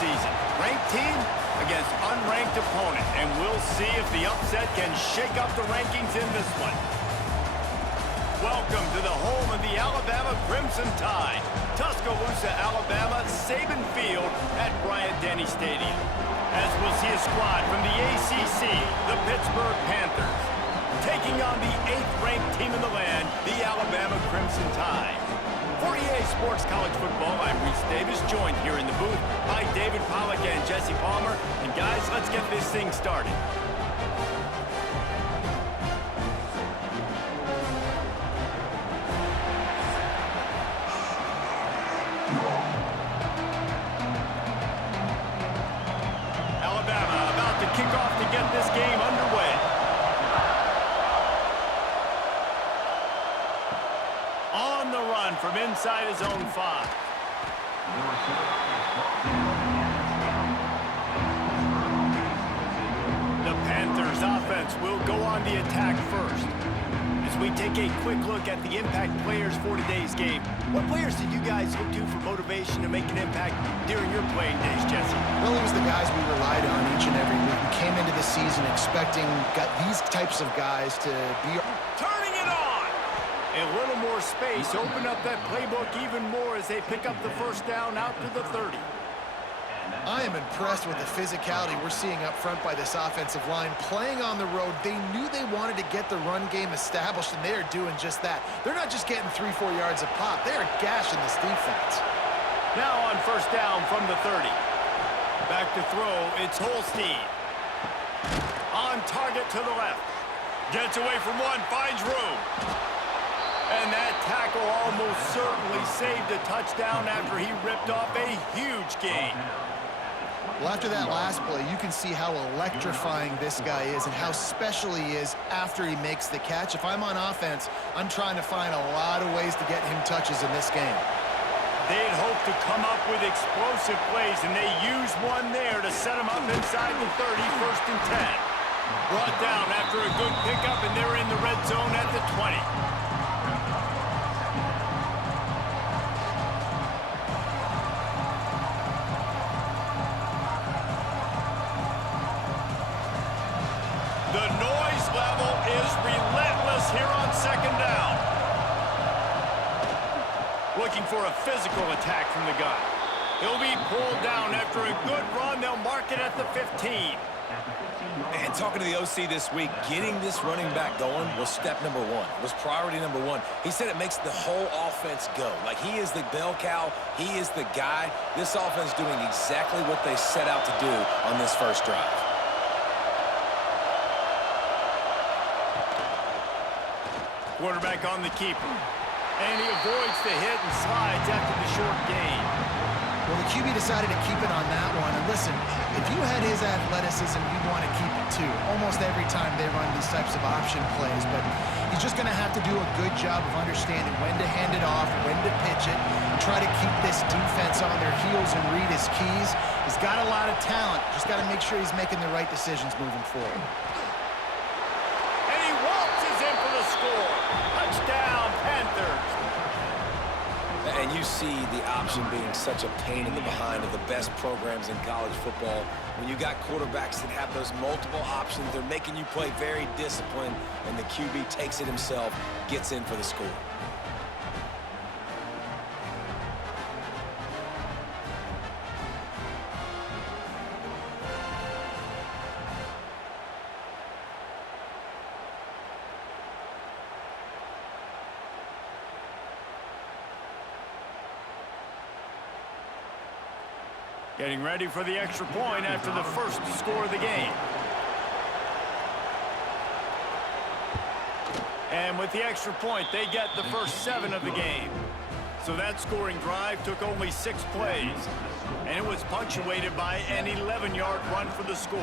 season. Ranked team against unranked opponent, and we'll see if the upset can shake up the rankings in this one. Welcome to the home of the Alabama Crimson Tide, Tuscaloosa, Alabama, Saban Field at Bryant-Denny Stadium. As we'll see a squad from the ACC, the Pittsburgh Panthers, taking on the 8th-ranked team in the land, the Alabama Crimson Tide. For EA Sports College Football, I'm Reese Davis, joined here in the booth by David Pollack and Jesse Palmer. And guys, let's get this thing started. Alabama about to kick off to get this game underway. On the run from inside his own 5. The Panthers offense will go on the attack first. As we take a quick look at the impact players for today's game, what players did you guys look to for motivation to make an impact during your playing days, Jesse? Well, it was the guys we relied on each and every week. We came into the season expecting these types of guys to be... Turning it on! A little more space, open up that playbook even more as they pick up the first down out to the 30. I am impressed with the physicality we're seeing up front by this offensive line. Playing on the road, they knew they wanted to get the run game established, and they are doing just that. They're not just getting 3-4 yards a pop. They are gashing this defense. Now on first down from the 30. Back to throw, it's Holstein. On target to the left. Gets away from one, finds room. And that tackle almost certainly saved a touchdown after he ripped off a huge gain. Well, after that last play, you can see how electrifying this guy is and how special he is after he makes the catch. If I'm on offense, I'm trying to find a lot of ways to get him touches in this game. They'd hoped to come up with explosive plays, and they used one there to set him up inside the 30, 1st and 10. Brought down after a good pickup, and they're in the red zone at the 20. The noise level is relentless here on 2nd down. Looking for a physical attack from the gun. He'll be pulled down after a good run. They'll mark it at the 15. And talking to the OC this week, getting this running back going was step number 1, was priority number 1. He said it makes the whole offense go. Like, he is the bell cow. He is the guy. This offense doing exactly what they set out to do on this first drive. Quarterback on the keeper. And he avoids the hit and slides after the short gain. Well, the QB decided to keep it on that one. And listen, if you had his athleticism, you'd want to keep it too. Almost every time they run these types of option plays. But he's just going to have to do a good job of understanding when to hand it off, when to pitch it, and try to keep this defense on their heels and read his keys. He's got a lot of talent. Just got to make sure he's making the right decisions moving forward. And he waltzes in for the score. Touchdown, Panthers. And you see the option being such a pain in the behind of the best programs in college football. When you got quarterbacks that have those multiple options, they're making you play very disciplined, and the QB takes it himself, gets in for the score. Getting ready for the extra point after the first score of the game. And with the extra point, they get the first 7 of the game. So that scoring drive took only 6 plays. And it was punctuated by an 11-yard run for the score.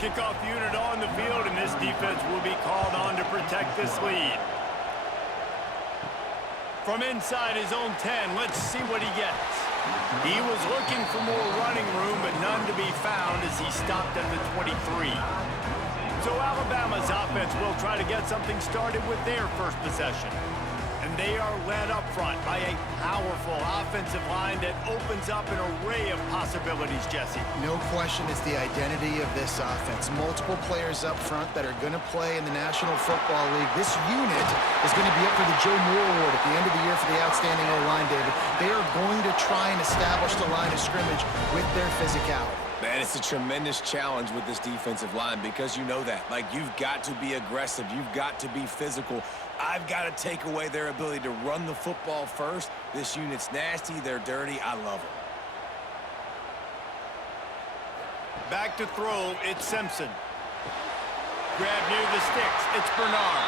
Kickoff unit on the field, and this defense will be called on to protect this lead. From inside his own 10, let's see what he gets. He was looking for more running room, but none to be found as he stopped at the 23. So Alabama's offense will try to get something started with their first possession. And they are led up front by a powerful offensive line that opens up an array of possibilities, Jesse. No question it's the identity of this offense. Multiple players up front that are going to play in the National Football League. This unit is going to be up for the Joe Moore Award at the end of the year for the outstanding O-line, David. They are going to try and establish the line of scrimmage with their physicality. Man, it's a tremendous challenge with this defensive line because you know that. Like, you've got to be aggressive. You've got to be physical. I've got to take away their ability to run the football first. This unit's nasty. They're dirty. I love them. Back to throw, it's Simpson. Grab near the sticks, it's Bernard.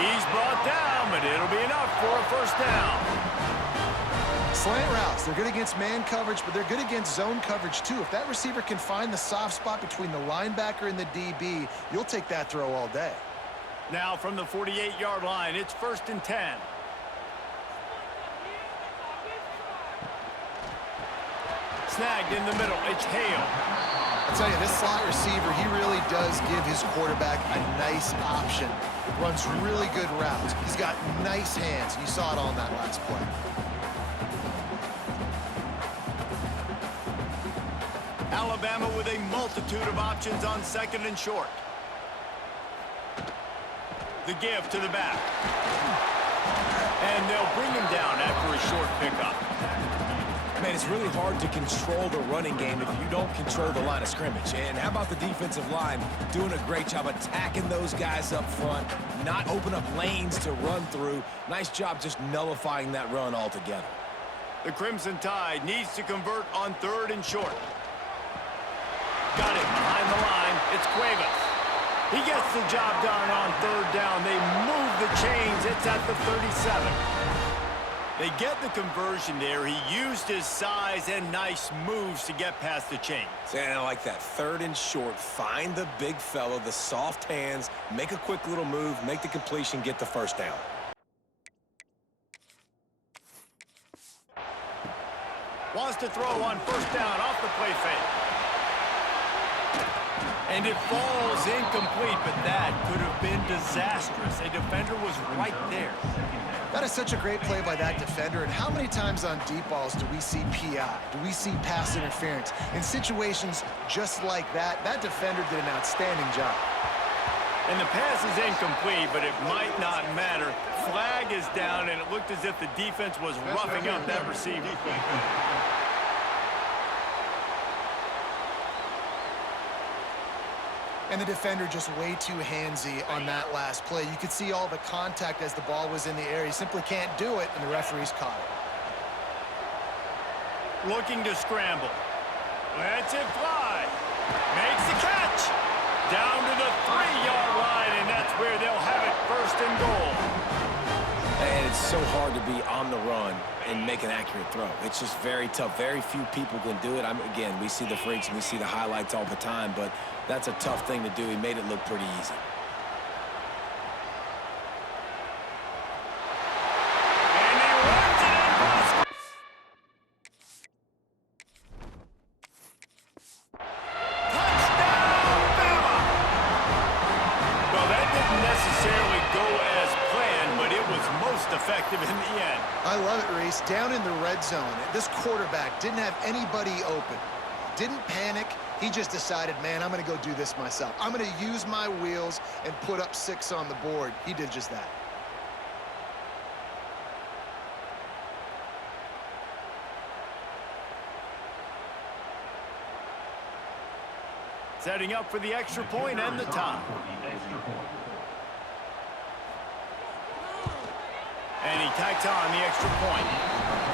He's brought down, but it'll be enough for a first down. Slant routes, they're good against man coverage, but they're good against zone coverage too. If that receiver can find the soft spot between the linebacker and the DB, you'll take that throw all day. Now from the 48-yard line, it's 1st and 10. Snagged in the middle, it's Hale. I'll tell you, this slot receiver, he really does give his quarterback a nice option. Runs really good routes. He's got nice hands. You saw it on that last play. Alabama with a multitude of options on 2nd and short. The give to the back. And they'll bring him down after a short pickup. Man, it's really hard to control the running game if you don't control the line of scrimmage. And how about the defensive line doing a great job attacking those guys up front, not open up lanes to run through. Nice job just nullifying that run altogether. The Crimson Tide needs to convert on 3rd and short. Got it behind the line. It's Cuevas. He gets the job done on 3rd down. They move the chains. It's at the 37. They get the conversion there. He used his size and nice moves to get past the chains. And I like that 3rd and short. Find the big fella, the soft hands, make a quick little move, make the completion, get the first down. Wants to throw on 1st down off the play fake. And it falls incomplete, but that could have been disastrous. A defender was right there. That is such a great play by that defender. And how many times on deep balls do we see PI? Do we see pass interference? In situations just like that, that defender did an outstanding job. And the pass is incomplete, but it might not matter. Flag is down, and it looked as if the defense was roughing up that receiver. And the defender just way too handsy on that last play. You could see all the contact as the ball was in the air. He simply can't do it, and the referees caught it. Looking to scramble. Lets it fly. Makes the catch. Down to the 3-yard line, and that's where they'll have it 1st and goal. And it's so hard to be on the run and make an accurate throw. It's just very tough. Very few people can do it. Again, we see the freaks and we see the highlights all the time, but that's a tough thing to do. He made it look pretty easy. And he runs it across. Touchdown, Bama! Well, that didn't necessarily go as planned, but it was most effective in the end. I love it, Reese. Down in the red zone, this quarterback didn't have anybody open. Didn't panic. He just decided, man, I'm going to go do this myself. I'm going to use my wheels and put up 6 on the board. He did just that. Setting up for the extra point and the tie. And he tacks on the extra point.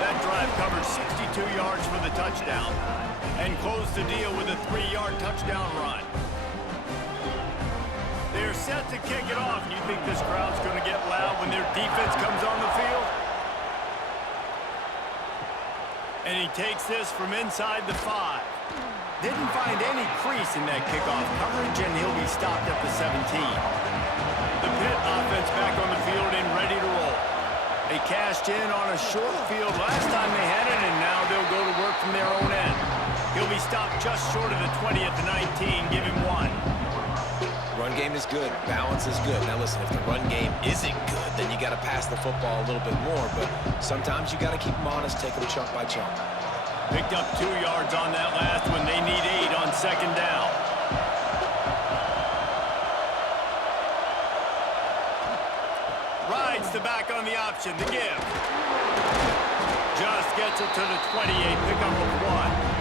That drive covered 62 yards for the touchdown and closed the deal with a 3-yard touchdown run. They're set to kick it off. You think this crowd's going to get loud when their defense comes on the field? And he takes this from inside the 5. Didn't find any crease in that kickoff coverage, and he'll be stopped at the 17. The Pitt offense back on the field and ready to roll. They cashed in on a short field last time they had it, and now they'll go to work from their own end. He'll be stopped just short of the 20 at the 19. Give him 1. Run game is good. Balance is good. Now, listen, if the run game isn't good, then you got to pass the football a little bit more. But sometimes you got to keep them honest, take them chunk by chunk. Picked up 2 yards on that last one. They need 8 on second down. Rides the back on the option. The give. Just gets it to the 28. Pickup of 1.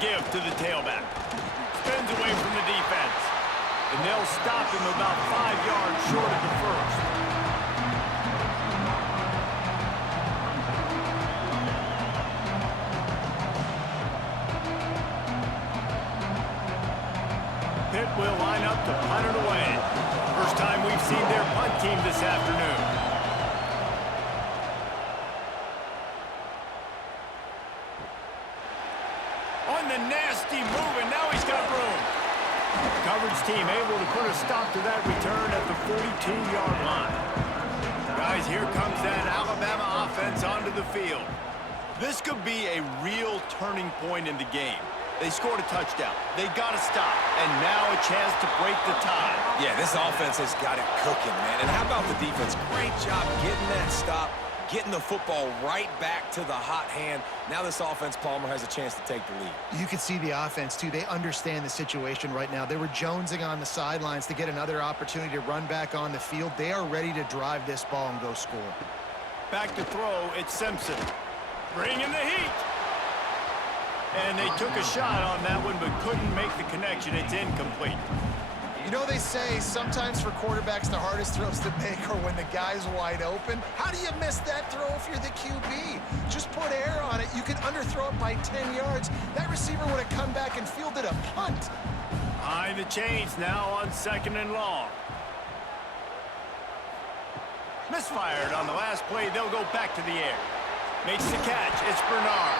Give to the tailback. Spins away from the defense. And they'll stop him about 5 yards short of the first. Pitt will line up to punt it away. First time we've seen their punt team this afternoon. On the nasty move, and now he's got room. Coverage team able to put a stop to that return at the 42-yard line. Guys, here comes that Alabama offense onto the field. This could be a real turning point in the game. They scored a touchdown. They got to stop, and now a chance to break the tie. Yeah, this offense has got it cooking, man. And how about the defense? Great job getting that stop, getting the football right back to the hot hand. Now this offense, Palmer, has a chance to take the lead. You can see the offense, too. They understand the situation right now. They were jonesing on the sidelines to get another opportunity to run back on the field. They are ready to drive this ball and go score. Back to throw, it's Simpson. Bringing the heat. And they took a shot on that one, but couldn't make the connection. It's incomplete. You know, they say sometimes for quarterbacks the hardest throws to make are when the guy's wide open. How do you miss that throw if you're the QB? Just put air on it. You can underthrow it by 10 yards. That receiver would have come back and fielded a punt. Behind the chains now on 2nd and long. Misfired on the last play. They'll go back to the air. Makes the catch. It's Bernard.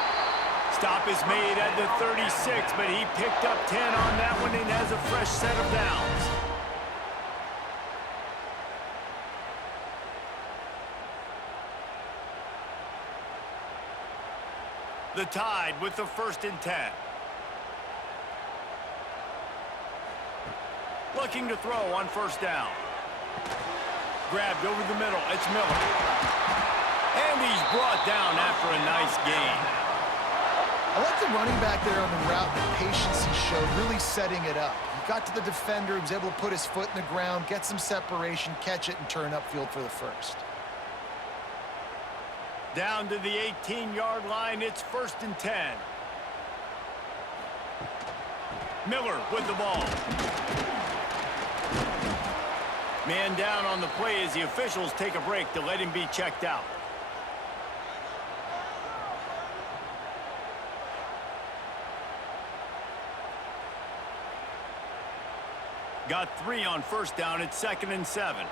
Stop is made at the 36, but he picked up 10 on that one and has a fresh set of downs. The Tide with the 1st and 10. Looking to throw on 1st down. Grabbed over the middle. It's Miller. And he's brought down after a nice gain. I like the running back there on the route, the patience he showed, really setting it up. He got to the defender, he was able to put his foot in the ground, get some separation, catch it, and turn upfield for the first. Down to the 18-yard line, it's 1st and 10. Miller with the ball. Man down on the play as the officials take a break to let him be checked out. Got 3 on 1st down. It's 2nd and 7.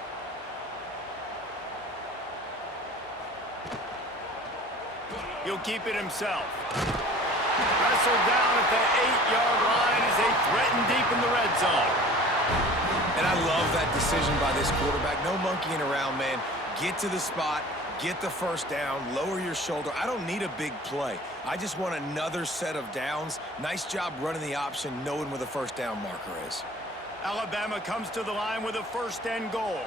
He'll keep it himself. Wrestled down at the 8-yard line as they threaten deep in the red zone. And I love that decision by this quarterback. No monkeying around, man. Get to the spot, get the 1st down, lower your shoulder. I don't need a big play. I just want another set of downs. Nice job running the option, knowing where the 1st down marker is. Alabama comes to the line with a 1st and goal.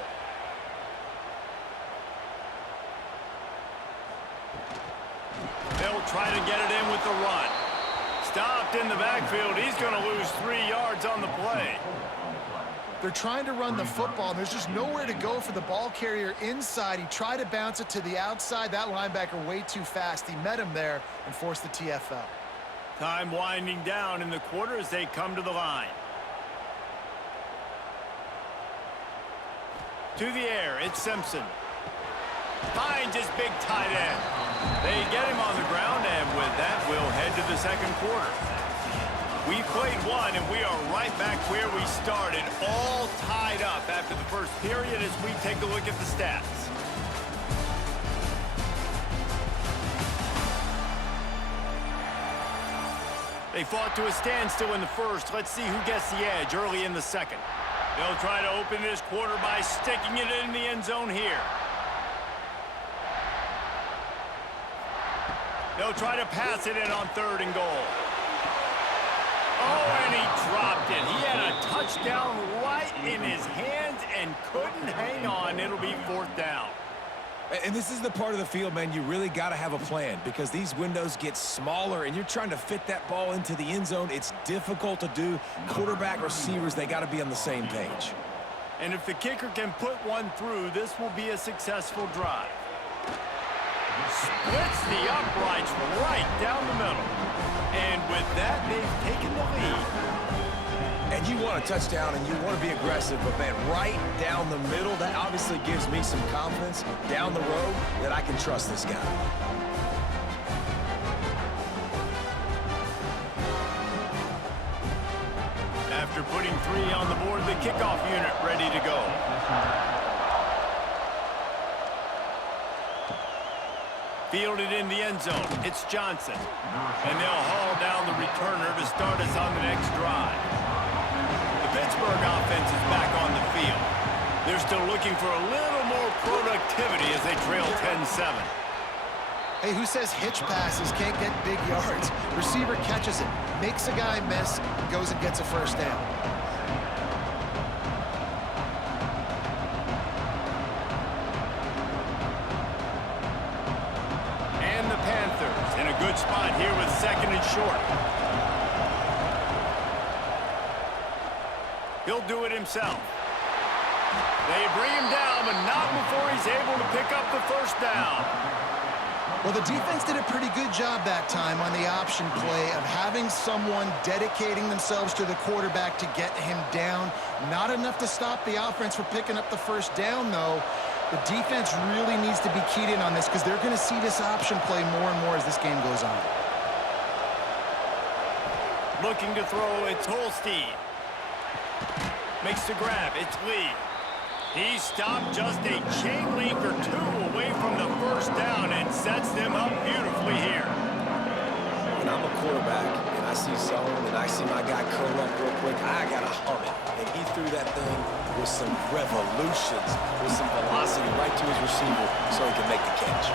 They'll try to get it in with the run. Stopped in the backfield. He's going to lose 3 yards on the play. They're trying to run the football, and there's just nowhere to go for the ball carrier inside. He tried to bounce it to the outside. That linebacker way too fast. He met him there and forced the TFL. Time winding down in the quarter as they come to the line. To the air, it's Simpson. Finds his big tight end. They get him on the ground, and with that, we'll head to the 2nd quarter. We've played 1, and we are right back where we started, all tied up after the 1st period as we take a look at the stats. They fought to a standstill in the first. Let's see who gets the edge early in the second. They'll try to open this quarter by sticking it in the end zone here. They'll try to pass it in on 3rd and goal. Oh, and he dropped it. He had a touchdown right in his hands and couldn't hang on. It'll be 4th down. And this is the part of the field, man, you really got to have a plan because these windows get smaller and you're trying to fit that ball into the end zone. It's difficult to do. Quarterback, receivers, they got to be on the same page. And if the kicker can put one through, this will be a successful drive. Splits the uprights right down the middle. And with that, they've taken the lead. And you want a touchdown and you want to be aggressive, but man, right down the middle, that obviously gives me some confidence down the road that I can trust this guy. After putting 3 on the board, the kickoff unit ready to go. Fielded in the end zone. It's Johnson. And they'll haul down the returner to start us on the next drive. The Pittsburgh offense is back on the field. They're still looking for a little more productivity as they trail 10-7. Hey, who says hitch passes can't get big yards? Receiver catches it, makes a guy miss, goes and gets a 1st down. And the Panthers in a good spot here with 2nd and short. He'll do it himself. They bring him down, but not before he's able to pick up the 1st down. Well, the defense did a pretty good job that time on the option play of having someone dedicating themselves to the quarterback to get him down. Not enough to stop the offense from picking up the 1st down, though. The defense really needs to be keyed in on this because they're going to see this option play more and more as this game goes on. Looking to throw, it's Holstein. Makes the grab, it's Lee. He stopped just a chain link or 2 away from the 1st down and sets them up beautifully here. When I'm a quarterback and I see zone and I see my guy curl up real quick, I got to hum it. And he threw that thing with some revolutions, with some velocity right to his receiver so he can make the catch.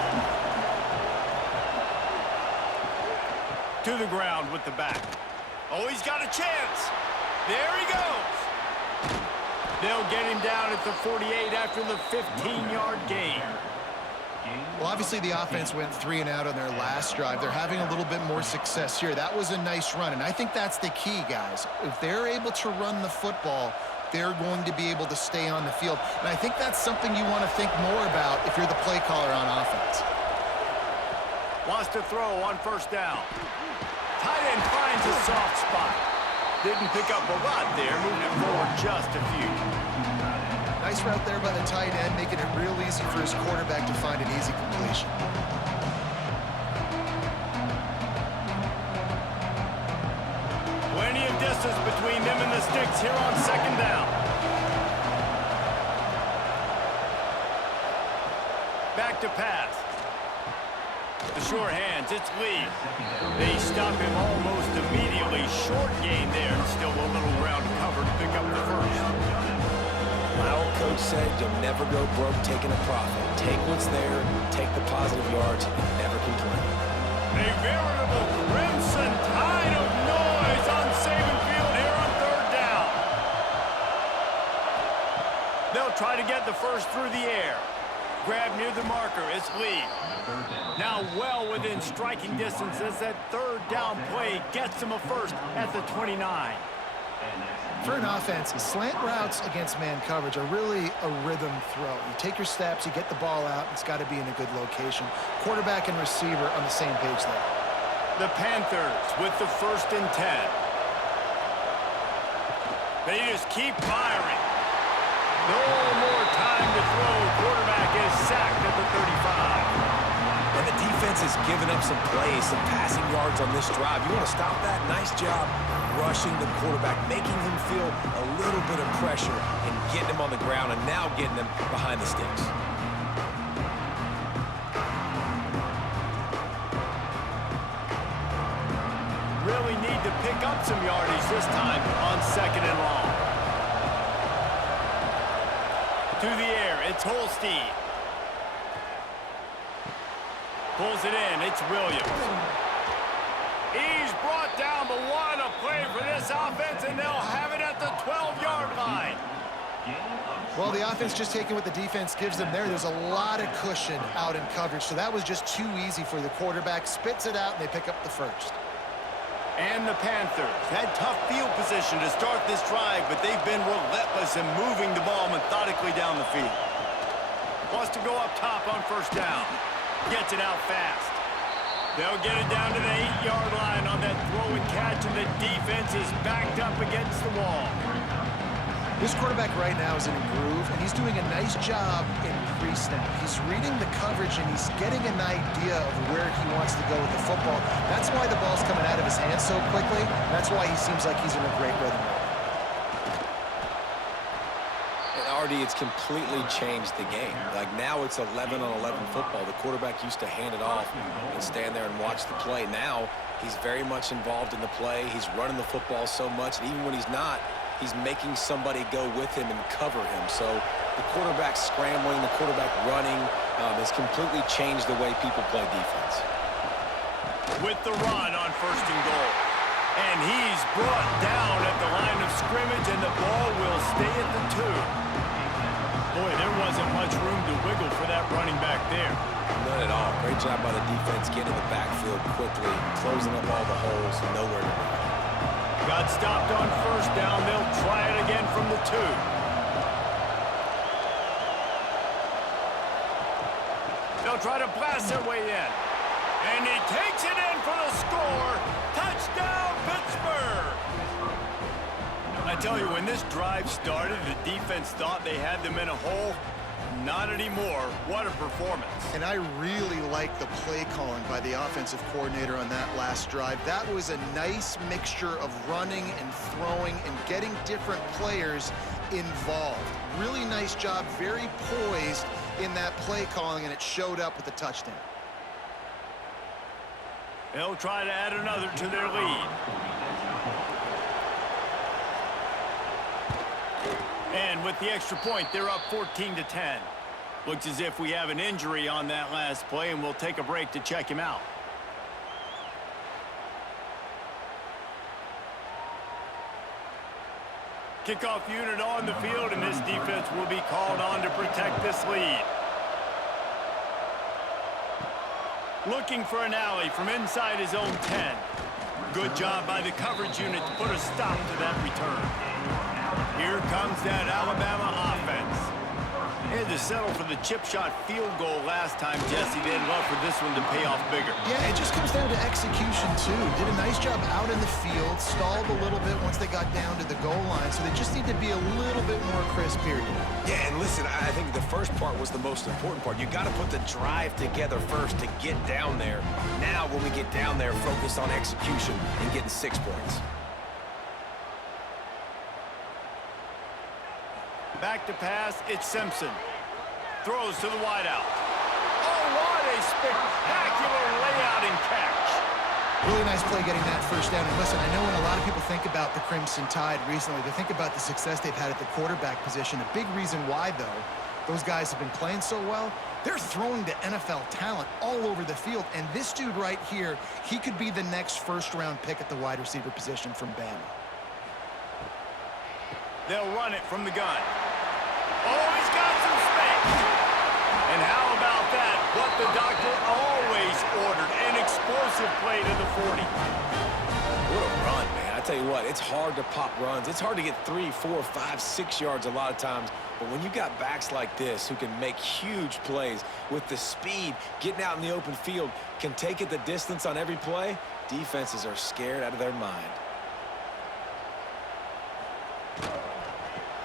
To the ground with the back. Oh, he's got a chance. There he goes. They'll get him down at the 48 after the 15-yard gain. Well, obviously the offense went 3 and out on their last drive. They're having a little bit more success here. That was a nice run, and I think that's the key, guys. If they're able to run the football, they're going to be able to stay on the field. And I think that's something you want to think more about if you're the play caller on offense. Wants to throw on 1st down. Tight end finds a soft spot. Didn't pick up a lot there, moving it forward just a few. Nice route there by the tight end, making it real easy for his quarterback to find an easy completion. Plenty of distance between them and the sticks here on 2nd down. Back to pass. The short hands, it's Lee. They stop him almost immediately. Short gain there, and still a little ground to cover to pick up the 1st. My old coach said you'll never go broke taking a profit. Take what's there, take the positive yards, and never complain. A veritable crimson tide of noise on Saban Field here on 3rd down. They'll try to get the 1st through the air. Grab near the marker, it's Lee. Now well within striking distance as that 3rd down play gets him a 1st at the 29. For an offense, slant routes against man coverage are really a rhythm throw. You take your steps, you get the ball out, it's got to be in a good location. Quarterback and receiver on the same page there. The Panthers with the 1st and 10. They just keep firing. No more time to throw. Quarterback is sacked at the 35. And the defense has given up some plays, some passing yards on this drive. You want to stop that? Nice job rushing the quarterback, making him feel a little bit of pressure and getting him on the ground and now getting him behind the sticks. Really need to up some yardage this time on 2nd and long. To the air, it's Holstein. Pulls it in, it's Williams. He's brought down, but what a play for this offense, and they'll have it at the 12-yard line. Well, the offense just taking what the defense gives them there. There's a lot of cushion out in coverage, so that was just too easy for the quarterback. Spits it out, and they pick up the first. And the Panthers had tough field position to start this drive, but they've been relentless in moving the ball methodically down the field. Wants to go up top on 1st down. Gets it out fast. They'll get it down to the 8-yard line on that throw and catch, and the defense is backed up against the wall. This quarterback right now is in a groove, and he's doing a nice job in pre-snap. He's reading the coverage, and he's getting an idea of where he wants to go with the football. That's why the ball's coming out of his hands so quickly. That's why he seems like he's in a great rhythm. And Artie, it's completely changed the game. Like now it's 11-on-11 football. The quarterback used to hand it off and stand there and watch the play. Now he's very much involved in the play. He's running the football so much, and even when he's not, he's making somebody go with him and cover him. So the quarterback scrambling, the quarterback running has completely changed the way people play defense. With the run on 1st and goal. And he's brought down at the line of scrimmage, and the ball will stay at the 2. Boy, there wasn't much room to wiggle for that running back there. None at all. Great job by the defense getting in the backfield quickly, closing up all the holes, nowhere to run. Got stopped on 1st down. They'll try it again from the 2. They'll try to blast their way in. And he takes it in for the score. Touchdown, Pittsburgh! I tell you, when this drive started, the defense thought they had them in a hole. Not anymore. What a performance. And I really like the play calling by the offensive coordinator on that last drive. That was a nice mixture of running and throwing and getting different players involved. Really nice job, very poised in that play calling, and it showed up with the touchdown. They'll try to add another to their lead. And with the extra point, they're up 14-10. Looks as if we have an injury on that last play, and we'll take a break to check him out. Kickoff unit on the field, and this defense will be called on to protect this lead. Looking for an alley from inside his own 10. Good job by the coverage unit to put a stop to that return. Here comes that Alabama offense. They had to settle for the chip shot field goal last time, Jesse. They'd love for this one to pay off bigger. Yeah, it just comes down to execution, too. Did a nice job out in the field, stalled a little bit once they got down to the goal line, so they just need to be a little bit more crisp here. Yeah, and listen, I think the first part was the most important part. You got to put the drive together first to get down there. Now, when we get down there, focus on execution and getting 6 points. Back to pass, it's Simpson. Throws to the wideout. Oh, what a spectacular layout and catch. Really nice play getting that first down. And listen, I know when a lot of people think about the Crimson Tide recently, they think about the success they've had at the quarterback position. A big reason why, though, those guys have been playing so well, they're throwing to NFL talent all over the field. And this dude right here, he could be the next first-round pick at the wide receiver position from Bama. They'll run it from the gun. Oh, he's got some space. And how about that? What the doctor always ordered, an explosive play to the 40. What a run, man. I tell you what, it's hard to pop runs. It's hard to get 3, 4, 5, 6 yards a lot of times. But when you got backs like this who can make huge plays with the speed, getting out in the open field, can take it the distance on every play, defenses are scared out of their mind.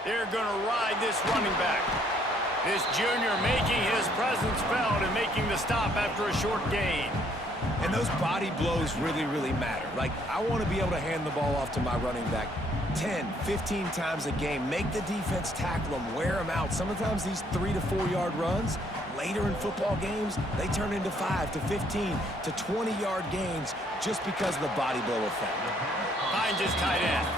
They're going to ride this running back. This junior making his presence felt and making the stop after a short gain. And those body blows really, really matter. Like, I want to be able to hand the ball off to my running back 10, 15 times a game. Make the defense tackle them, wear them out. Sometimes these 3 to 4 yard runs, later in football games, they turn into 5 to 15 to 20 yard gains just because of the body blow effect. Finds his tight end.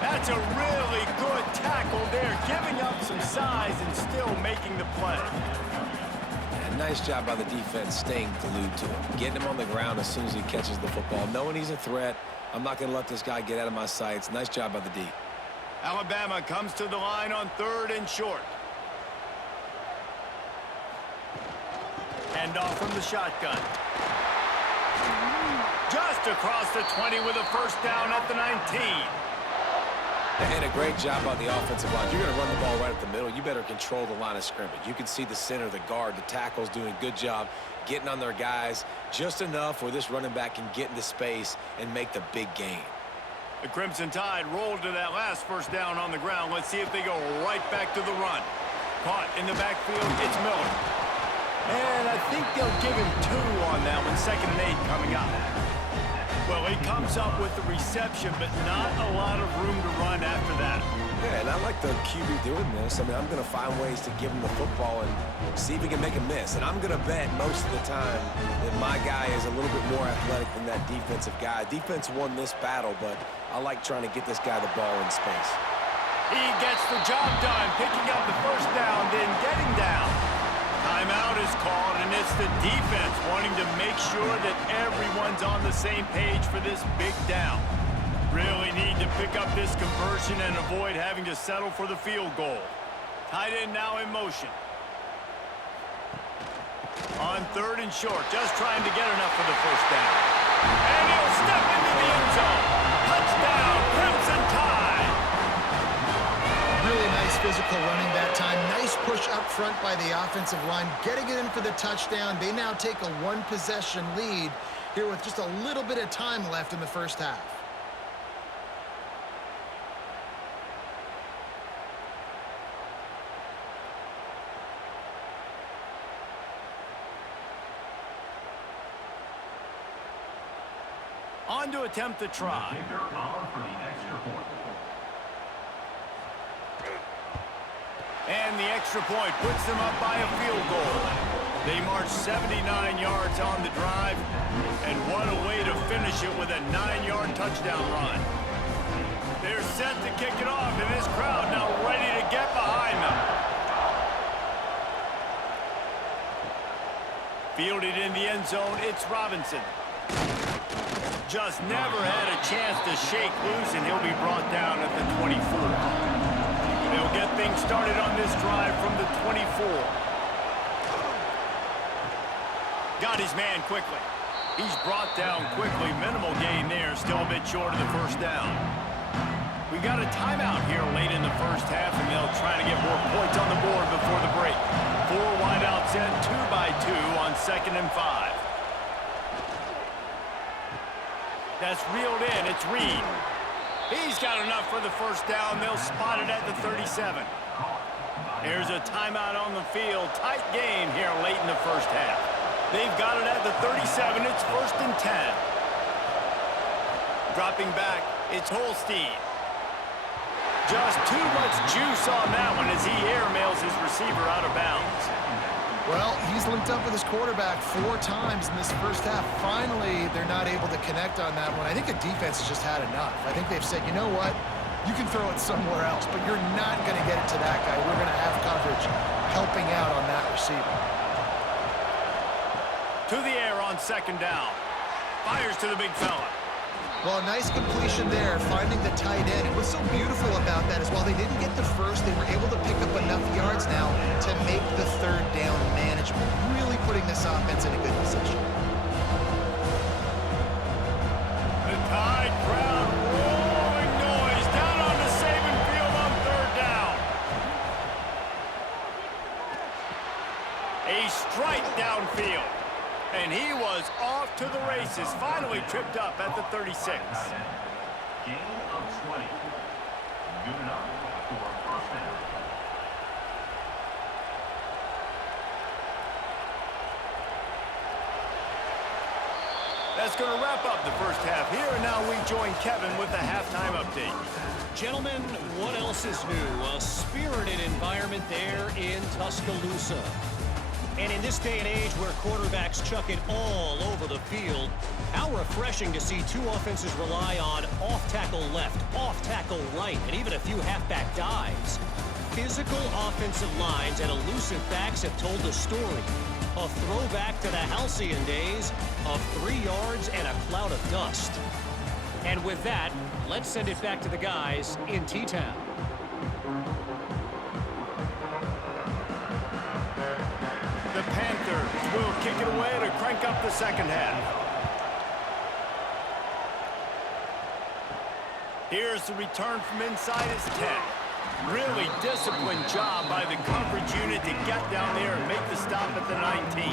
That's a really good tackle there, giving up some size and still making the play. And nice job by the defense staying glued to him, getting him on the ground as soon as he catches the football, knowing he's a threat. I'm not going to let this guy get out of my sights. Nice job by the D. Alabama comes to the line on 3rd and short. Hand off from the shotgun. Just across the 20 with a first down at the 19. And a great job by the offensive line. You're going to run the ball right at the middle. You better control the line of scrimmage. You can see the center, the guard, the tackles doing a good job getting on their guys just enough where this running back can get into space and make the big gain. The Crimson Tide rolled to that last first down on the ground. Let's see if they go right back to the run. Caught in the backfield, it's Miller. And I think they'll give him 2 on that one, 2nd and 8 coming up. Well, he comes up with the reception, but not a lot of room to run after that. Yeah, and I like the QB doing this. I mean, I'm going to find ways to give him the football and see if he can make a miss. And I'm going to bet most of the time that my guy is a little bit more athletic than that defensive guy. Defense won this battle, but I like trying to get this guy the ball in space. He gets the job done, picking up the first down, then getting down. Timeout is called, and it's the defense wanting to make sure that everyone's on the same page for this big down. Really need to pick up this conversion and avoid having to settle for the field goal. Tight end now in motion. On 3rd and short, just trying to get enough for the first down. And he'll step into the end zone. Touchdown, Crimson Tide! Really nice physical running that time. Nice push up front by the offensive line, getting it in for the touchdown. They now take a 1-possession lead here with just a little bit of time left in the first half. On to attempt the try. And the extra point puts them up by a field goal. They march 79 yards on the drive, and what a way to finish it with a 9-yard touchdown run. They're set to kick it off, and this crowd now ready to get behind them. Fielded in the end zone, it's Robinson. Just never had a chance to shake loose, and he'll be brought down at the 24. They'll get things started on this drive from the 24. Got his man quickly. He's brought down quickly. Minimal gain there, still a bit short of the first down. We got a timeout here late in the first half, and they'll try to get more points on the board before the break. 4 wideouts in, 2 by 2 on 2nd and 5. That's reeled in. It's Reed. He's got enough for the first down. They'll spot it at the 37. There's a timeout on the field. Tight game here late in the first half. They've got it at the 37. It's 1st and 10. Dropping back, it's Holstein. Just too much juice on that one as he airmails his receiver out of bounds. Well, he's linked up with his quarterback 4 times in this first half. Finally, they're not able to connect on that one. I think the defense has just had enough. I think they've said, you know what? You can throw it somewhere else, but you're not going to get it to that guy. We're going to have coverage helping out on that receiver. To the air on 2nd down. Fires to the big fella. Well, nice completion there, finding the tight end. And what's so beautiful about that is while they didn't get the first, they were able to pick up enough yards now to make the 3rd down manageable, really putting this offense in a good position. The Tide crowd roaring noise down on the Saban field on 3rd down. A strike downfield. And he was off to the races, finally tripped up at the 36. Gain of 20. Good enough for first down. That's going to wrap up the first half here, and now we join Kevin with the halftime update. Gentlemen, what else is new? A spirited environment there in Tuscaloosa. And in this day and age where quarterbacks chuck it all over the field, how refreshing to see two offenses rely on off-tackle left, off-tackle right, and even a few halfback dives. Physical offensive lines and elusive backs have told the story. A throwback to the halcyon days of 3 yards and a cloud of dust. And with that, let's send it back to the guys in T-Town. The Panthers will kick it away to crank up the second half. Here's the return from inside his 10. Really disciplined job by the coverage unit to get down there and make the stop at the 19.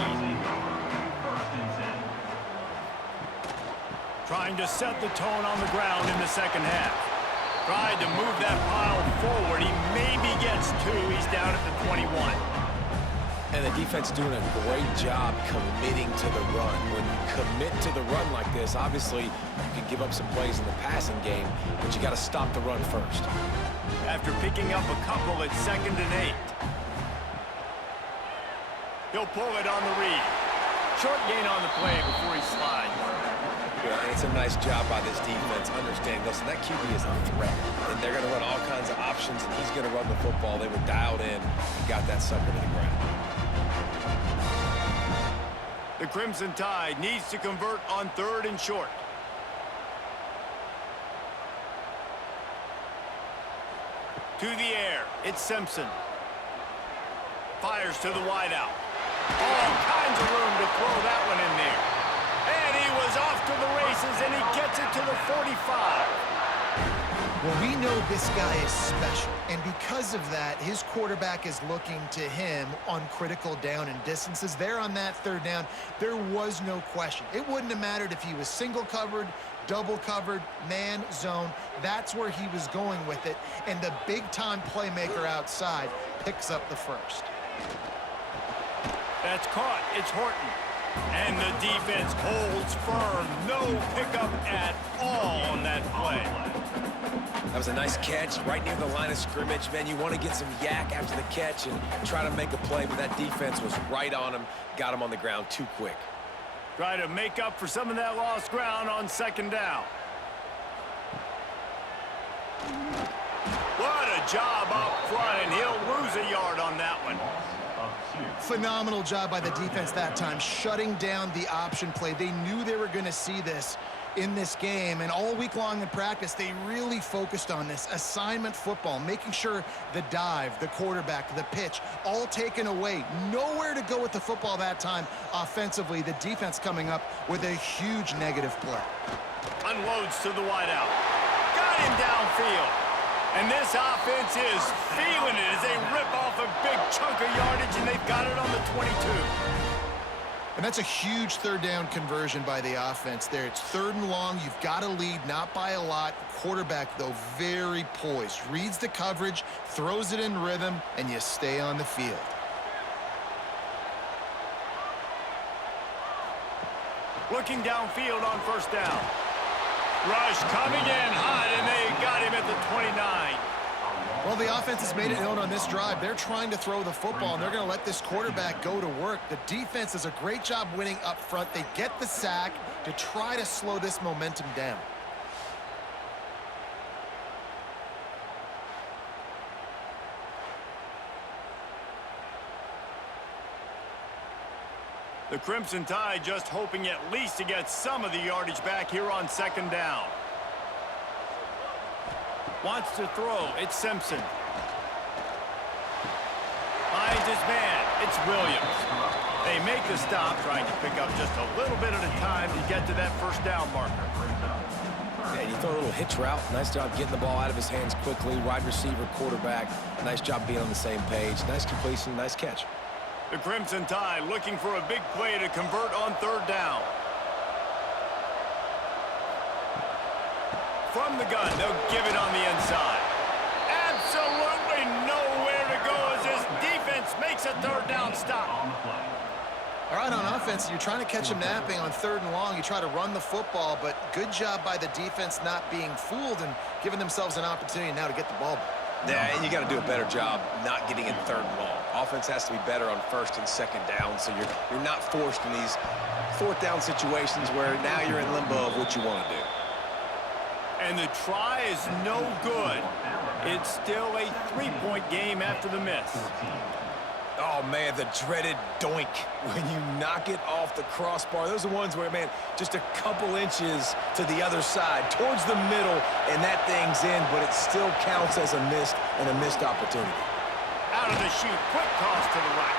Trying to set the tone on the ground in the second half. Tried to move that pile forward. He maybe gets 2. He's down at the 21. And the defense doing a great job committing to the run. When you commit to the run like this, obviously you can give up some plays in the passing game, but you got to stop the run first. After picking up a couple at 2nd and 8. He'll pull it on the read. Short gain on the play before he slides. Yeah, and it's a nice job by this defense understanding, listen, that QB is a threat, and they're going to run all kinds of options, and he's going to run the football. They were dialed in and got that sucker to the ground. The Crimson Tide needs to convert on 3rd and short. To the air, it's Simpson. Fires to the wideout. All kinds of room to throw that one in there. And he was off to the races, and he gets it to the 45. Well, we know this guy is special, and because of that, his quarterback is looking to him on critical down and distances. There on that 3rd down, there was no question. It wouldn't have mattered if he was single covered, double covered, man, zone. That's where he was going with it, and the big-time playmaker outside picks up the first. That's caught. It's Horton. And the defense holds firm. No pickup at all on that play. That was a nice catch right near the line of scrimmage. Man, you want to get some yak after the catch and try to make a play, but that defense was right on him, got him on the ground too quick. Try to make up for some of that lost ground on 2nd down. What a job up front, and he'll lose a yard on that one. Phenomenal job by the defense that time, shutting down the option play. They knew they were going to see this in this game, and all week long in practice, they really focused on this assignment football, making sure the dive, the quarterback, the pitch, all taken away. Nowhere to go with the football that time offensively. The defense coming up with a huge negative play. Unloads to the wideout. Got him downfield. And this offense is feeling it as they rip off a big chunk of yardage, and they've got it on the 22. And that's a huge 3rd down conversion by the offense there. It's 3rd and long. You've got to lead, not by a lot. Quarterback, though, very poised. Reads the coverage, throws it in rhythm, and you stay on the field. Looking downfield on 1st down. Rush coming in hot, and they got him at the 29. Well, the offense has made it known on this drive. They're trying to throw the football, and they're going to let this quarterback go to work. The defense does a great job winning up front. They get the sack to try to slow this momentum down. The Crimson Tide just hoping at least to get some of the yardage back here on 2nd down. Wants to throw. It's Simpson. Finds his man. It's Williams. They make the stop, trying to pick up just a little bit at a time to get to that 1st down marker. Yeah, you throw a little hitch route. Nice job getting the ball out of his hands quickly. Wide receiver, quarterback. Nice job being on the same page. Nice completion, nice catch. The Crimson Tide looking for a big play to convert on 3rd down. From the gun, they'll give it on the inside. Absolutely nowhere to go as his defense makes a 3rd down stop. All right, on offense, you're trying to catch him napping on 3rd and long. You try to run the football, but good job by the defense not being fooled and giving themselves an opportunity now to get the ball back. Yeah, and you got to do a better job not getting in third and long. Offense has to be better on first and second down, so you're not forced in these fourth down situations where now you're in limbo of what you want to do. And the try is no good. It's still a three-point game after the miss. Oh, man, the dreaded doink when you knock it off the crossbar. Those are ones where, man, just a couple inches to the other side, towards the middle, and that thing's in, but it still counts as a missed opportunity. Out of the chute, quick toss to the right.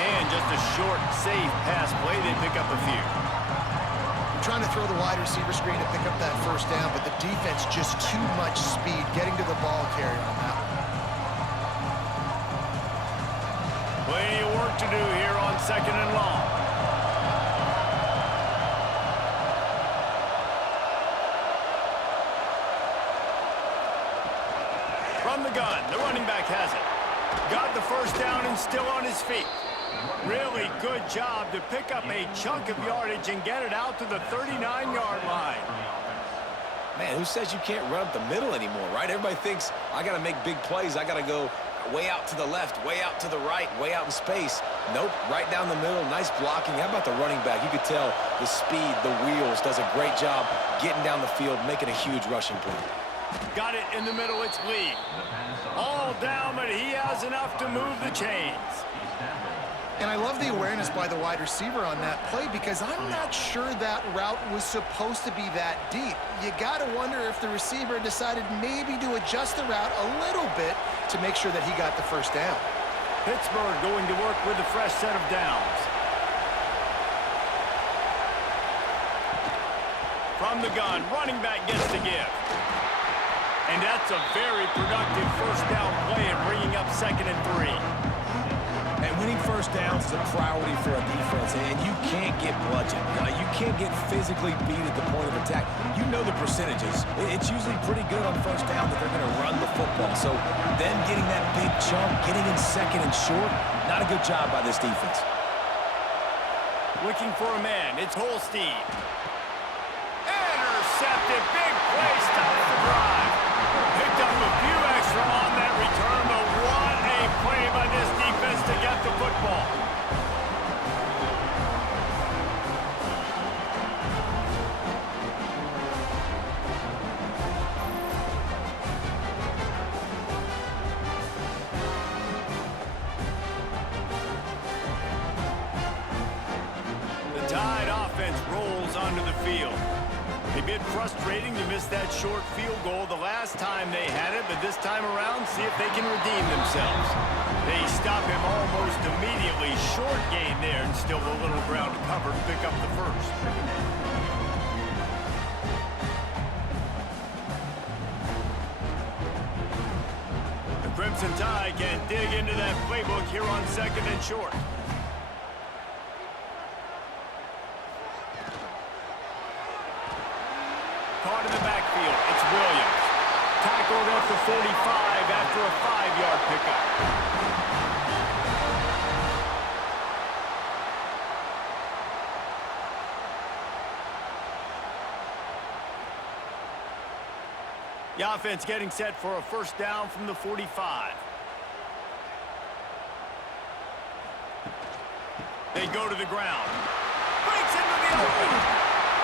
And just a short, safe pass play. They pick up a few. They're trying to throw the wide receiver screen to pick up that first down, but the defense just too much speed getting to the ball carrier on that one. Plenty of work to do here on second and long. From the gun, the running back has it. Got the first down and still on his feet. Really good job to pick up a chunk of yardage and get it out to the 39-yard line. Man, who says you can't run up the middle anymore, right? Everybody thinks I got to make big plays. I got to go way out to the left, way out to the right, way out in space. Nope, right down the middle, nice blocking. How about the running back? You could tell the speed, the wheels, does a great job getting down the field, making a huge rushing play. Got it in the middle, it's Lee. All down, but he has enough to move the chains. And I love the awareness by the wide receiver on that play because I'm not sure that route was supposed to be that deep. You got to wonder if the receiver decided maybe to adjust the route a little bit to make sure that he got the first down. Pittsburgh going to work with a fresh set of downs. From the gun, running back gets the give. And that's a very productive first down play in bringing up 2nd and 3. And winning first downs is a priority for a defense, and you can't get bludgeoned. You can't get physically beat at the point of attack. You know the percentages. It's usually pretty good on first down that they're going to run the football. So them getting that big chunk, getting in second and short, not a good job by this defense. Looking for a man. It's Holstein. Intercepted. Big play. Stops the drive. Picked up a few extra on that return, but what a play by this defense to get the football. The Tide offense rolls onto the field. A bit frustrating to miss that short field goal the last time they had it, but this time around, see if they can redeem themselves. They stop him almost immediately. Short gain there, and still a little ground to cover to pick up the first. The Crimson Tide can dig into that playbook here on 2nd and short. Caught in the backfield, it's Williams. Tackled at the 45 after a 5-yard pickup. The offense getting set for a first down from the 45. They go to the ground. Breaks into the open.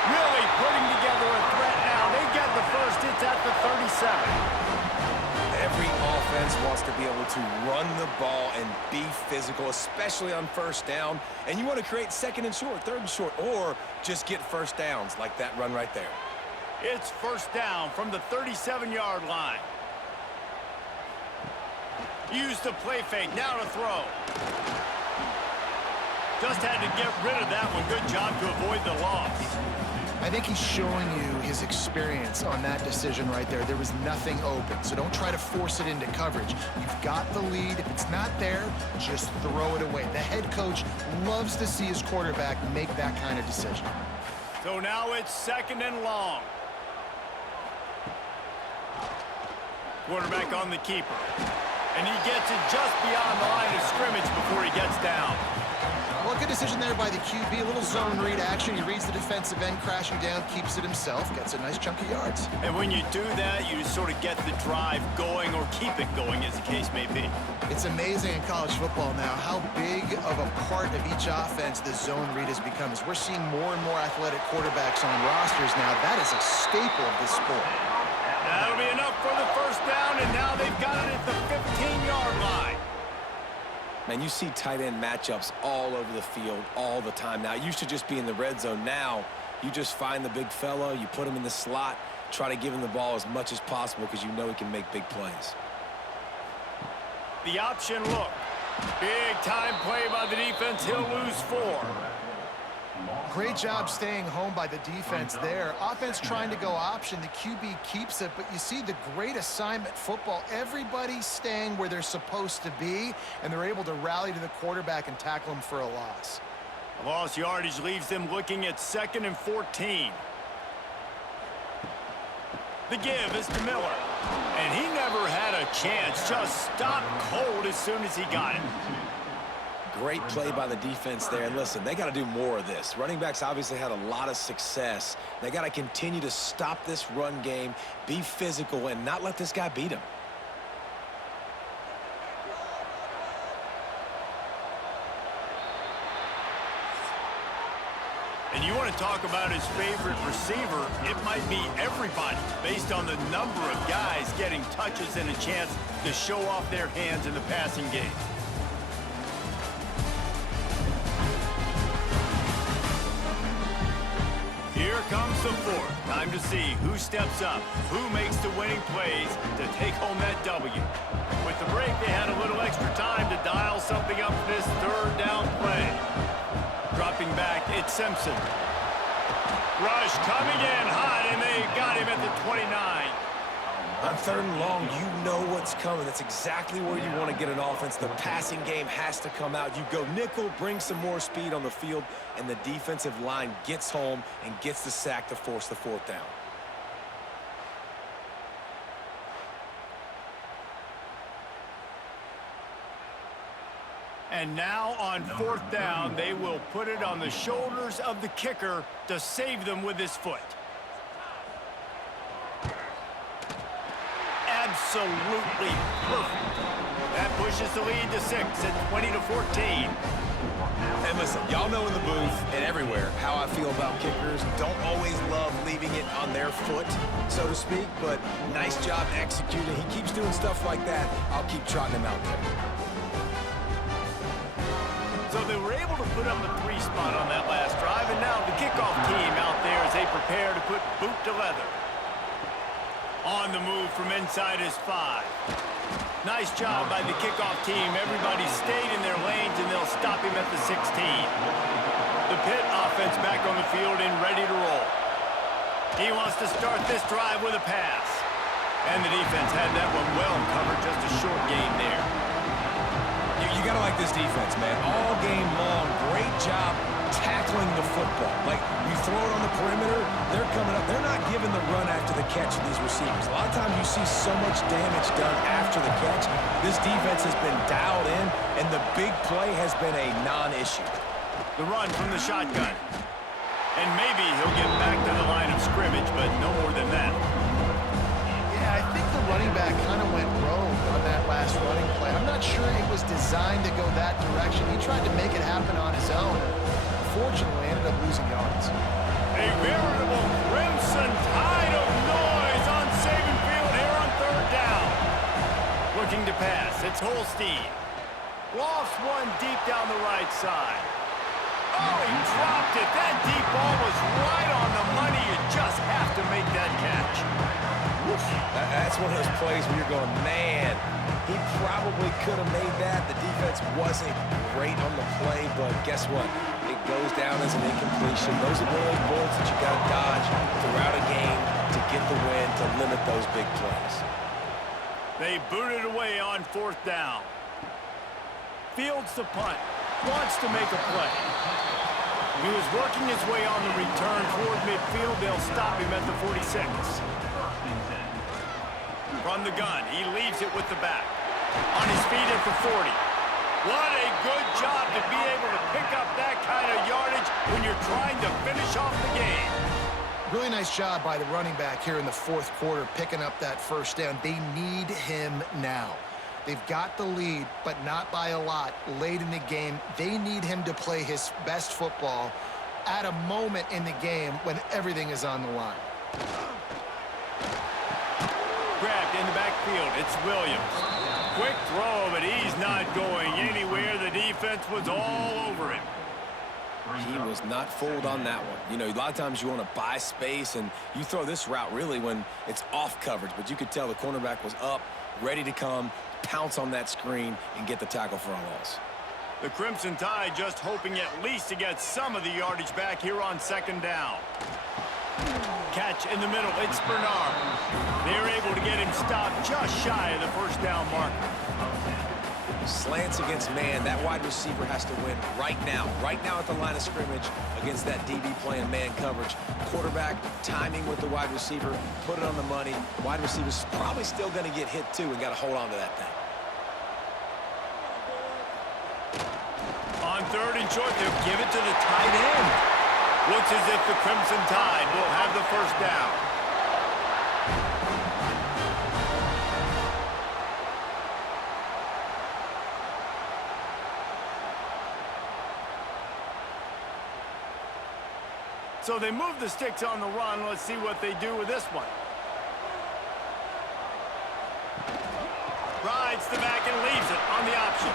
Really putting together a threat now. They get the first. It's at the 37. Every offense wants to be able to run the ball and be physical, especially on first down. And you want to create 2nd and short, 3rd and short, or just get first downs like that run right there. It's first down from the 37-yard line. Use the play fake. Now to throw. Just had to get rid of that one. Good job to avoid the loss. I think he's showing you his experience on that decision right there. There was nothing open, so don't try to force it into coverage. You've got the lead. If it's not there, just throw it away. The head coach loves to see his quarterback make that kind of decision. So now it's 2nd and long. Quarterback on the keeper. And he gets it just beyond the line of scrimmage before he gets down. Well, a good decision there by the QB. A little zone read action. He reads the defensive end crashing down, keeps it himself, gets a nice chunk of yards. And when you do that, you sort of get the drive going or keep it going, as the case may be. It's amazing in college football now how big of a part of each offense the zone read has become. As we're seeing more and more athletic quarterbacks on rosters now, that is a staple of this sport. That'll be enough for the first down, and now they've got it at the 15-yard line. Man, you see tight end matchups all over the field all the time. Now, it used to just be in the red zone. Now, you just find the big fella, you put him in the slot, try to give him the ball as much as possible because you know he can make big plays. The option look. Big time play by the defense. He'll lose 4. Great job staying home by the defense there. Offense trying to go option. The QB keeps it, but you see the great assignment football. Everybody's staying where they're supposed to be, and they're able to rally to the quarterback and tackle him for a loss. A loss yardage leaves them looking at 2nd and 14. The give is to Miller. And he never had a chance. Just stopped cold as soon as he got it. Great play by the defense there. And listen, they got to do more of this. Running backs obviously had a lot of success. They got to continue to stop this run game, be physical, and not let this guy beat him. And you want to talk about his favorite receiver, it might be everybody based on the number of guys getting touches and a chance to show off their hands in the passing game. Here comes the 4th. Time to see who steps up, who makes the winning plays to take home that W. With the break, they had a little extra time to dial something up for this 3rd down play. Dropping back, it's Simpson. Rush coming in hot, and they got him at the 29. On 3rd and long, you know what's coming. That's exactly where you want to get an offense. The passing game has to come out. You go nickel, bring some more speed on the field, and the defensive line gets home and gets the sack to force the 4th down. And now on 4th down, they will put it on the shoulders of the kicker to save them with his foot. Absolutely perfect. That pushes the lead to 6 at 20-14. And listen, y'all know in the booth and everywhere how I feel about kickers. Don't always love leaving it on their foot, so to speak, but nice job executing. He keeps doing stuff like that. I'll keep trotting him out there. So they were able to put up a 3 spot on that last drive, and now the kickoff team out there as they prepare to put boot to leather. On the move from inside his 5. Nice job by the kickoff team. Everybody stayed in their lanes, and they'll stop him at the 16. The Pitt offense back on the field and ready to roll. He wants to start this drive with a pass. And the defense had that one well covered, just a short gain there. You got to like this defense, man. All game long, great job tackling the football. Like, you throw it on the perimeter, they're coming up. They're not giving the run after the catch to these receivers. A lot of times you see so much damage done after the catch. This defense has been dialed in, and the big play has been a non-issue. The run from the shotgun. And maybe he'll get back to the line of scrimmage, but no more than that. Yeah, I think the running back kind of went rogue on that last running play. I'm not sure it was designed to go that direction. He tried to make it happen on his own. Unfortunately, ended up losing yards. A veritable crimson tide of noise on Saban Field here on 3rd down. Looking to pass, it's Holstein. Lost one deep down the right side. Oh, he dropped it. That deep ball was right on the money. You just have to make that catch. That's one of those plays where you're going, man, he probably could have made that. The defense wasn't great on the play, but guess what? It goes down as an incompletion. Those are one of those bullets that you got to dodge throughout a game to get the win, to limit those big plays. They booted away on 4th down. Fields the punt. Wants to make a play. He was working his way on the return toward midfield. They'll stop him at the 46. From the gun, he leaves it with the back. On his feet at the 40. What a good job to be able to pick up that kind of yardage when you're trying to finish off the game. Really nice job by the running back here in the fourth quarter, picking up that first down. They need him now. They've got the lead, but not by a lot late in the game. They need him to play his best football at a moment in the game when everything is on the line. Grabbed in the backfield, it's Williams. Quick throw, but he's not going anywhere. The defense was all over him. He was not fooled on that one. You know, a lot of times you want to buy space, and you throw this route really when it's off coverage, but you could tell the cornerback was up, ready to come, pounce on that screen, and get the tackle for a loss. The Crimson Tide just hoping at least to get some of the yardage back here on second down. Catch in the middle, it's Bernard. They're able to get him stopped just shy of the first down marker. Slants against man, that wide receiver has to win right now at the line of scrimmage against that DB playing man coverage. Quarterback timing with the wide receiver, put it on the money. Wide receiver's probably still going to get hit too and got to hold on to that thing. On third and short, they'll give it to the tight end. Looks as if the Crimson Tide will have the first down. So they move the sticks on the run. Let's see what they do with this one. Rides the back and leaves it on the option.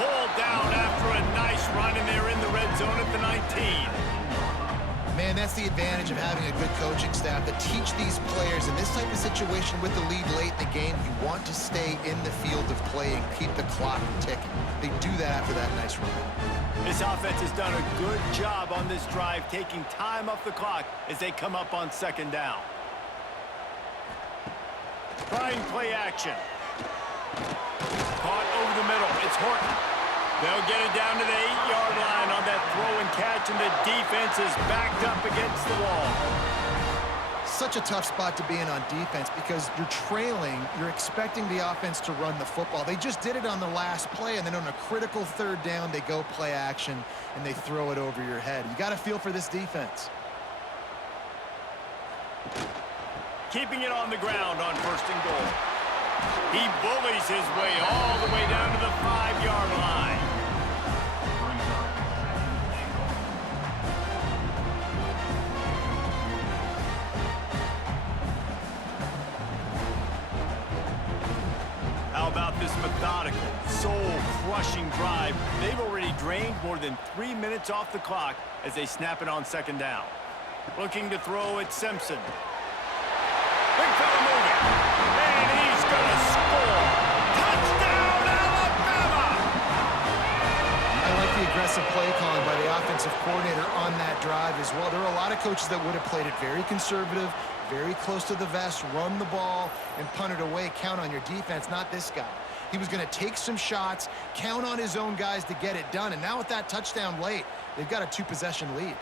Pulled down after a nice run, and they're in the red zone at the 19. Man, that's the advantage of having a good coaching staff to teach these players in this type of situation with the lead late in the game. You want to stay in the field of play and keep the clock ticking. They do that after that nice run. This offense has done a good job on this drive, taking time off the clock as they come up on second down. Trying play action. Caught over the middle. It's Horton. They'll get it down to the 8-yard line on that throw and catch, and the defense is backed up against the wall. Such a tough spot to be in on defense because you're trailing, you're expecting the offense to run the football. They just did it on the last play, and then on a critical third down, they go play action, and they throw it over your head. You got to feel for this defense. Keeping it on the ground on first and goal. He bullies his way all the way down to the 5-yard line. How about this methodical, soul-crushing drive? They've already drained more than 3 minutes off the clock as they snap it on second down. Looking to throw at Simpson. Big fella moving. And he's going to score. Touchdown, Alabama! I like the aggressive play calling by the offensive coordinator on that drive as well. There are a lot of coaches that would have played it very conservative, very close to the vest, run the ball, and punt it away. Count on your defense, not this guy. He was going to take some shots, count on his own guys to get it done. And now with that touchdown late, they've got a 2-possession lead.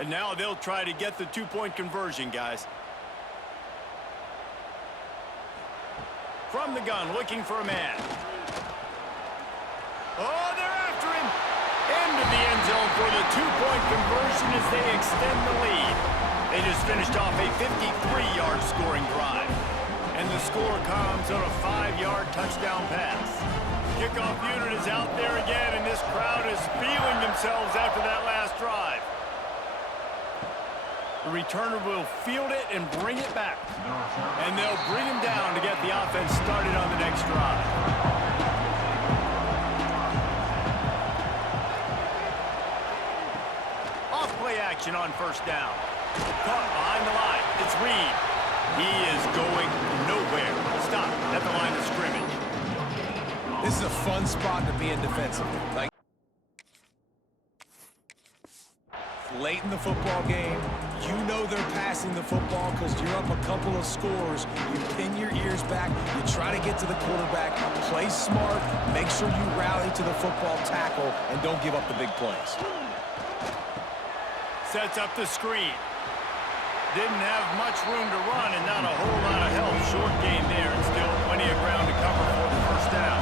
And now they'll try to get the 2-point conversion, guys. From the gun, looking for a man. Oh, they're after him. Into the end zone for the 2-point conversion as they extend the lead. They just finished off a 53-yard scoring drive. And the score comes on a 5-yard touchdown pass. Kickoff unit is out there again, and this crowd is feeling themselves after that last drive. The returner will field it and bring it back. And they'll bring him down to get the offense started on the next drive. Off play action on first down. Caught behind the line. It's Reed. He is going nowhere. Stop at the line of scrimmage. This is a fun spot to be in defensively. Like, late in the football game, You know they're passing the football because you're up a couple of scores. You pin your ears back. You try to get to the quarterback. Play smart. Make sure you rally to the football tackle and don't give up the big plays. Sets up the screen. Didn't have much room to run and not a whole lot of help. Short gain there and still plenty of ground to cover for the first down.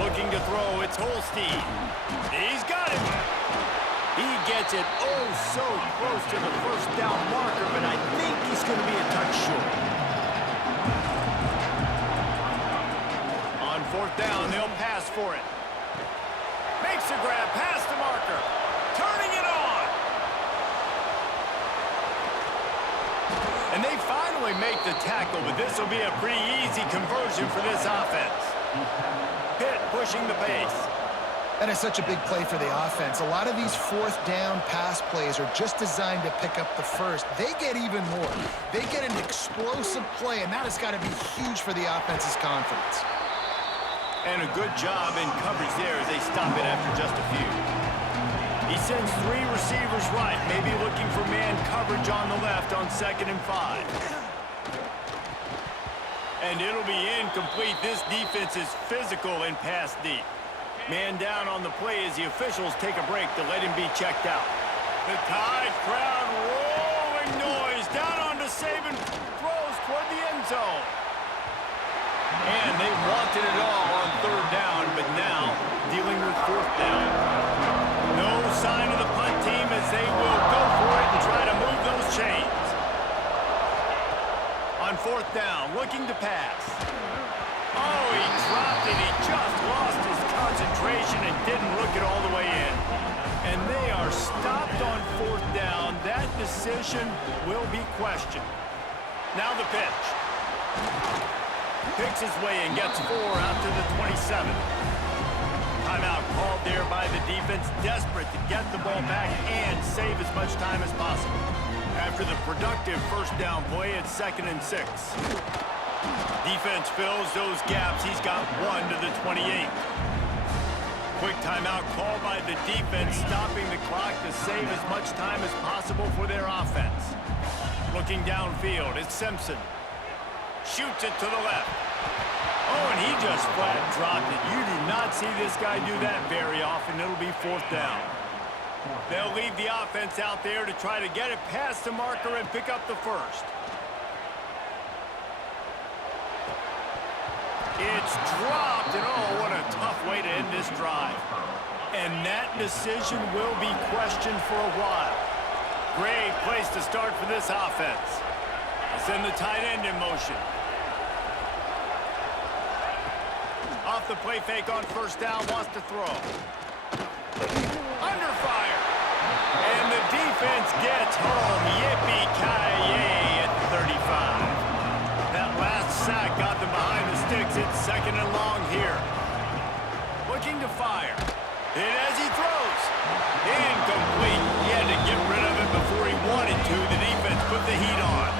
Looking to throw, it's Holstein. He's got it. He gets it oh so close to the first down marker, but I think he's going to be a touch short. On fourth down, they'll pass for it. Makes a grab past the marker. Turning it on. And they finally make the tackle, but this will be a pretty easy conversion for this offense. Pitt pushing the pace. That is such a big play for the offense. A lot of these fourth down pass plays are just designed to pick up the first. They get even more. They get an explosive play, and that has got to be huge for the offense's confidence. And a good job in coverage there as they stop it after just a few. He sends three receivers right, maybe looking for man coverage on the left on 2nd and 5. And it'll be incomplete. This defense is physical and pass deep. Man down on the play as the officials take a break to let him be checked out. The Tide crowd rolling noise down onto Saban, throws toward the end zone. And they wanted it all on third down, but now dealing with fourth down. No sign of the punt team as they will go for it and try to move those chains. On fourth down, looking to pass. Oh, he dropped it. He just lost his concentration and didn't look it all the way in. And they are stopped on fourth down. That decision will be questioned. Now the pitch. Picks his way and gets 4 out to the 27. Timeout called there by the defense, desperate to get the ball back and save as much time as possible. After the productive first down play at 2nd and 6. Defense fills those gaps. He's got 1 to the 28. Quick timeout called by the defense, stopping the clock to save as much time as possible for their offense. Looking downfield, it's Simpson. Shoots it to the left. Oh, and he just flat dropped it. You do not see this guy do that very often. It'll be fourth down. They'll leave the offense out there to try to get it past the marker and pick up the first. It's dropped, and oh, what a tough way to end this drive. And that decision will be questioned for a while. Great place to start for this offense. They send the tight end in motion. Off the play fake on first down, wants to throw. Under fire. And the defense gets home. Yippee-ki-yay at 35. That last sack got them behind the sticks. It's 2nd and long here. Looking to fire. And as he throws, incomplete. He had to get rid of it before he wanted to. The defense put the heat on.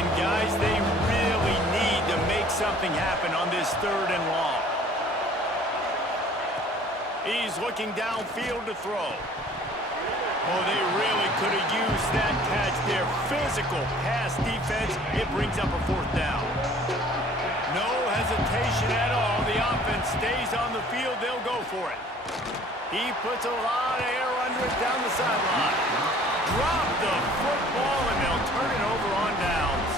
And guys, they really need to make something happen on this 3rd and long. He's looking downfield to throw. Oh, they really could have used that catch there. Physical pass defense. It brings up a fourth down. No hesitation at all. The offense stays on the field. They'll go for it. He puts a lot of air under it down the sideline. Drop the football, and they'll turn it over on downs.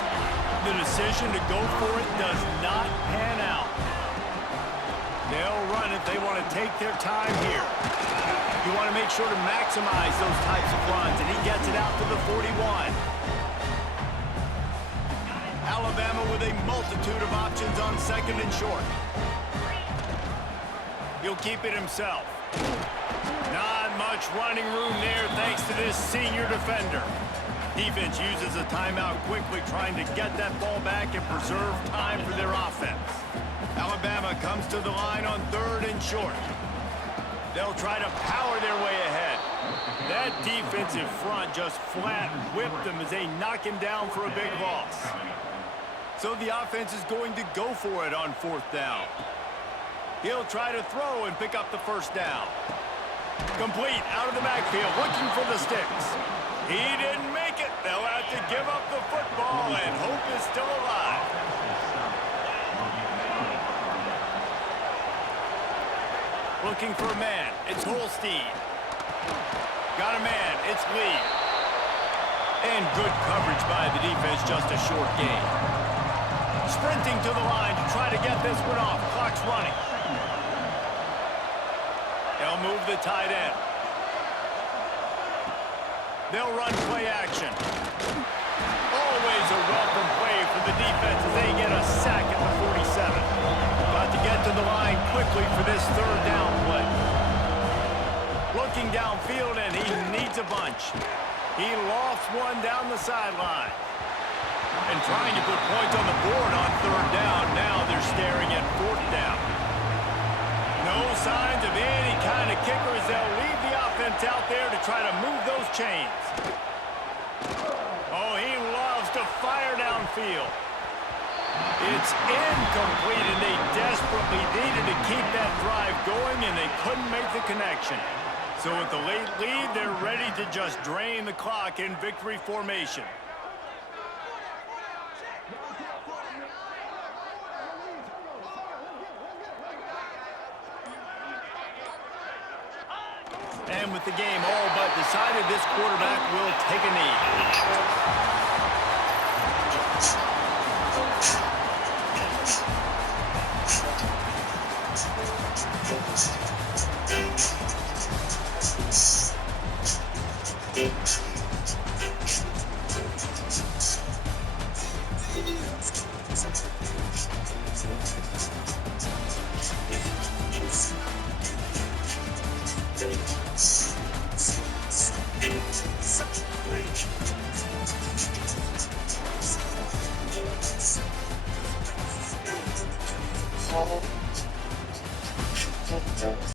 The decision to go for it does not pan out. They'll run it. They want to take their time here. You want to make sure to maximize those types of runs, and he gets it out to the 41. Alabama with a multitude of options on 2nd and short. He'll keep it himself. Not much running room there thanks to this senior defender. Defense uses a timeout quickly, trying to get that ball back and preserve time for their offense. Alabama comes to the line on 3rd and short. They'll try to power their way ahead. That defensive front just flat whipped them as they knock him down for a big loss. So the offense is going to go for it on 4th down. He'll try to throw and pick up the first down. Complete out of the backfield, looking for the sticks. He didn't make it. They'll have to give up the football, and hope is still alive. Looking for a man. It's Holstein. Got a man. It's Lee. And good coverage by the defense, just a short gain. Sprinting to the line to try to get this one off. Clock's running. They'll move the tight end. They'll run play action. Always a welcome play for the defense as they get a sack at the 47. Got to get to the line quickly for this third down play. Looking downfield, and he needs a bunch. He lost one down the sideline. And trying to put points on the board on third down. Now they're staring at fourth down. No signs of any kind of kickers. They'll leave the offense out there to try to move those chains. Oh, he loves to fire downfield. It's incomplete, and they desperately needed to keep that drive going, and they couldn't make the connection. So with the late lead, they're ready to just drain the clock in victory formation. And with the game all but decided, this quarterback will take a knee.